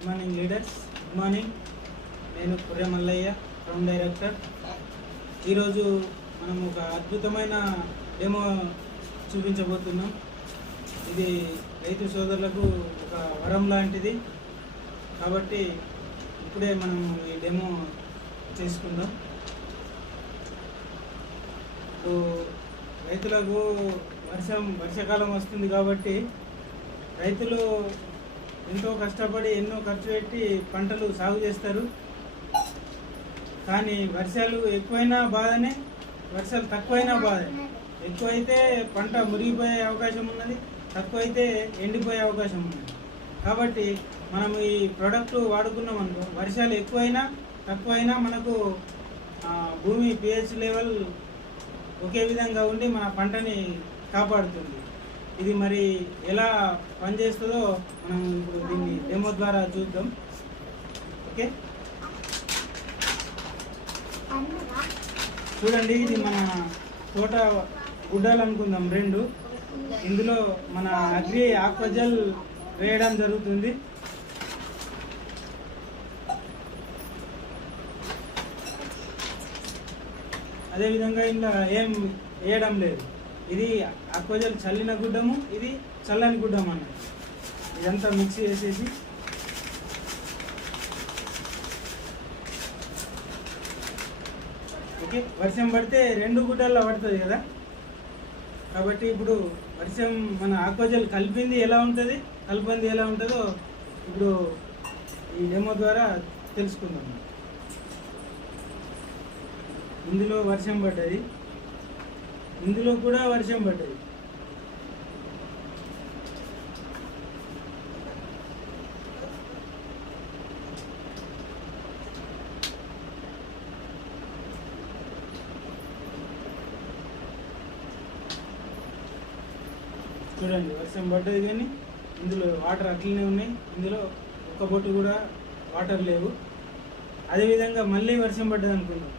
Good morning leaders, good morning. నేను కుర్రె Mallayya, found director. ఈరోజు మనం ఒక అద్భుతమైన డెమో చూపించబోతున్నాం. ఇది రైతు సోదరులకు ఒక వరం లాంటిది కాబట్టి ఇప్పుడే మనం ఈ డెమో చేసుకుందాం. ఇప్పుడు రైతులకు వర్షాకాలం వస్తుంది కాబట్టి రైతులు ఎంతో కష్టపడి ఎన్నో ఖర్చు పెట్టి పంటలు సాగు చేస్తారు. కానీ వర్షాలు ఎక్కువైనా బాధనే, వర్షాలు తక్కువైనా బాధనే. ఎక్కువైతే పంట మురిగిపోయే అవకాశం ఉన్నది, తక్కువైతే ఎండిపోయే అవకాశం ఉన్నది. కాబట్టి మనం ఈ ప్రోడక్ట్ వాడుకున్నాం అనుకో, వర్షాలు ఎక్కువైనా తక్కువైనా మనకు భూమి pH లెవెల్ ఒకే విధంగా ఉండి మన పంటని కాపాడుతుంది. ఇది మరి ఎలా పనిచేస్తుందో మనం ఇప్పుడు దీన్ని డెమో ద్వారా చూద్దాం. ఓకే, చూడండి. ఇది మన తోట గుడ్డలు అనుకుందాం, 2. ఇందులో మన అగ్రి ఆక్వాజెల్ వేయడం జరుగుతుంది. అదేవిధంగా ఇలా ఏం వేయడం లేదు. ఇది ఆక్వాజెల్ చల్లిన గుడ్డము, ఇది చల్లని గుడ్డము అన్నది. ఇదంతా మిక్స్ చేసేసి ఓకే. వర్షం పడితే 2 గుడ్డల్లో పడుతుంది కదా, కాబట్టి ఇప్పుడు వర్షం మన ఆక్వాజెల్ కలిపింది ఎలా ఉంటుందో ఇప్పుడు ఈ డెమో ద్వారా తెలుసుకుందాం. ఇందులో వర్షం పడ్డది, ఇందులో కూడా వర్షం పడ్డది. చూడండి, వర్షం పడ్డది కానీ ఇందులో వాటర్ అట్లనే ఉన్నాయి. ఇందులో ఒక్క బొట్టు కూడా వాటర్ లేవు. అదేవిధంగా మళ్ళీ వర్షం పడ్డది అనుకుందాం.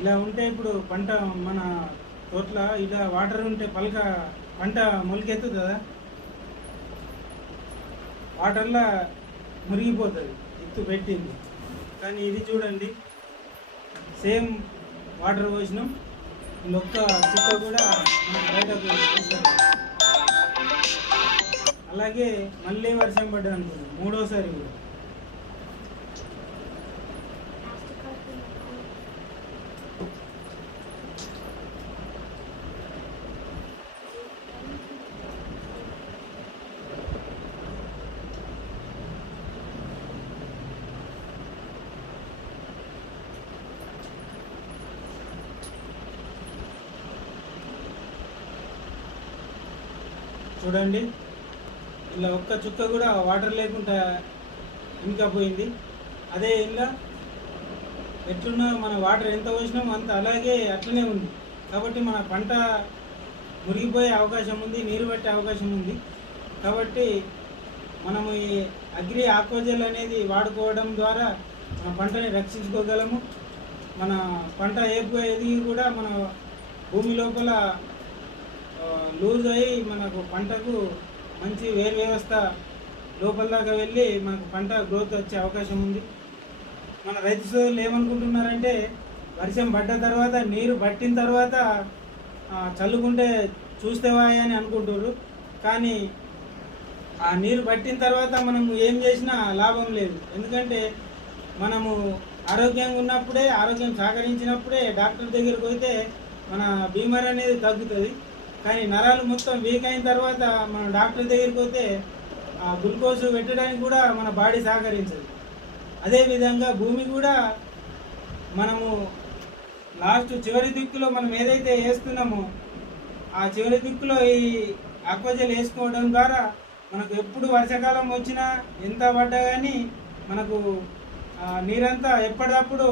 ఇలా ఉంటే ఇప్పుడు పంట మన తోటలో ఇలా వాటర్ ఉంటే పంట మొలకెత్తుతుంది కదా, వాటర్లో మురిగిపోతుంది ఎత్తు పెట్టింది. కానీ ఇది చూడండి, సేమ్ వాటర్ పోసినాం, ఒక్క చుక్క కూడా బయటకు వస్తుంది. అలాగే మళ్ళీ వర్షం పడ్డది అనుకున్నాం, 3వసారి కూడా. చూడండి, ఇలా ఒక్క చుక్క కూడా వాటర్ లేకుండా ఇంకా పోయింది. అదే ఇలా ఎట్లున్నా మన వాటర్ ఎంత పోసినామో అంత అలాగే అట్లనే ఉంది. కాబట్టి మన పంట మురిగిపోయే అవకాశం ఉంది, నీరు పట్టే అవకాశం ఉంది. కాబట్టి మనము ఈ అగ్రి ఆక్వాజెల్ అనేది వాడుకోవడం ద్వారా మన పంటని రక్షించుకోగలము. మన పంట ఎదిగి కూడా మన భూమి లోపల లూజ్ అయ్యి మనకు పంటకు మంచి వేరు వ్యవస్థ లోపల దాకా వెళ్ళి మనకు పంట గ్రోత్ వచ్చే అవకాశం ఉంది. మన రైతు సోదరులు ఏమనుకుంటున్నారంటే, వర్షం పడ్డ తర్వాత నీరు పట్టిన తర్వాత చల్లుకుంటే చూస్తేవా అని అనుకుంటారు. కానీ ఆ నీరు పట్టిన తర్వాత మనము ఏం చేసినా లాభం లేదు. ఎందుకంటే మనము ఆరోగ్యంగా ఉన్నప్పుడే, ఆరోగ్యం సహకరించినప్పుడే డాక్టర్ దగ్గరికి పోతే మన బీమారీ అనేది తగ్గుతుంది. కానీ నరాలు మొత్తం వీక్ అయిన తర్వాత మనం డాక్టర్ దగ్గరికి పోతే గ్లూకోజ్ పెట్టడానికి కూడా మన బాడీ సహకరించదు. అదేవిధంగా భూమి కూడా మనము చివరి దిక్కులో మనం ఏదైతే వేస్తున్నామో ఆ చివరి దిక్కులో ఈ ఆక్వాజెల్ వేసుకోవడం ద్వారా మనకు ఎప్పుడు వర్షాకాలం వచ్చినా ఎంత పడ్డా కానీ మనకు నీరంతా ఎప్పటికప్పుడు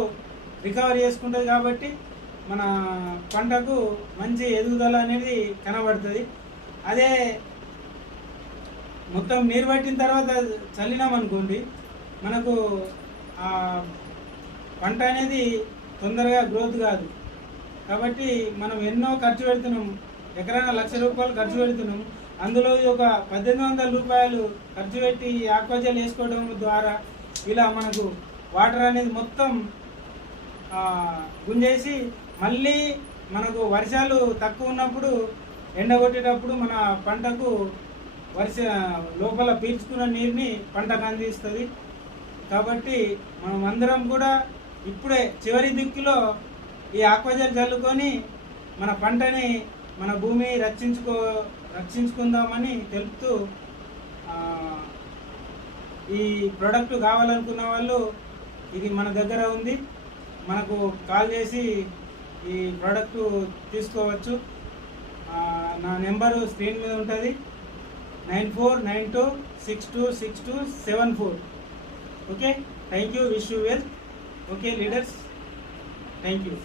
రికవర్ చేసుకుంటుంది. కాబట్టి మన పంటకు మంచి ఎదుగుదల అనేది కనబడుతుంది. అదే మొత్తం నీరు పట్టిన తర్వాత చల్లినామనుకోండి, మనకు ఆ పంట అనేది తొందరగా గ్రోత్ కాదు. కాబట్టి మనం ఎన్నో ఖర్చు పెడుతున్నాం, ఎకరాన ₹1,00,000 ఖర్చు పెడుతున్నాం. అందులో ఒక ₹1,800 ఖర్చు పెట్టి ఆక్వాజల్ వేసుకోవడం ద్వారా ఇలా మనకు వాటర్ అనేది మొత్తం గుంజేసి, మళ్ళీ మనకు వర్షాలు తక్కువ ఉన్నప్పుడు ఎండగొట్టేటప్పుడు మన పంటకు లోపల పీల్చుకున్న నీరుని పంటకు అందిస్తుంది. కాబట్టి మనం అందరం కూడా ఇప్పుడే చివరి దిక్కులో ఈ ఆక్వాజల్ చల్లుకొని మన పంటని, మన భూమి రక్షించుకుందామని తెలుపుతూ, ఈ ప్రోడక్ట్ కావాలనుకున్న వాళ్ళు ఇది మన దగ్గర ఉంది, మనకు కాల్ చేసి ఈ ప్రోడక్ట్ తీసుకోవచ్చు. నా నెంబరు స్క్రీన్ మీద ఉంటుంది, 9492626274. Okay, thank you, wish you well. Okay leaders, thank you.